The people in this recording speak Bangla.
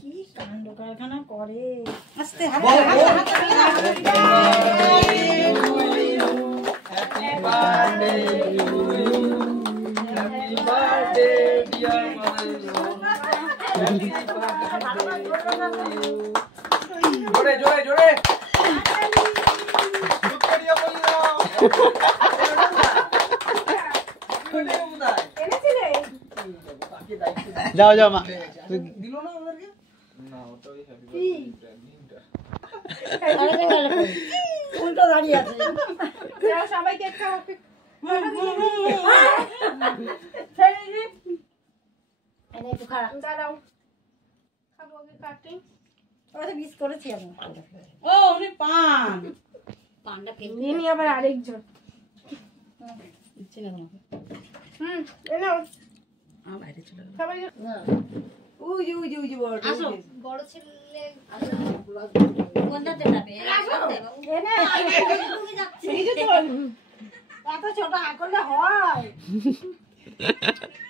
কি কাণ্ড কারখানা করে আস্তে জোরে জোরে জোরে যাও যাও মা দিল না ওদেরকে না ওটাই উল্টো দাঁড়িয়ে আছে সবাই কেক খাও একটু খারাপ দাঁড়াও খাবো কাটি ওরা তো মিস করেছি আমি ও উনি পান পান্ডা ইনি আবার আরেকজন ইচ্ছে না তোমাকে এনো আমার বাইরে চলে গেল সবাই উই উই বড় আসো বড় ছেলে কোনটাতে যাবে এনে তুমি যাচ্ছে এত ছোট আঁকলে হয়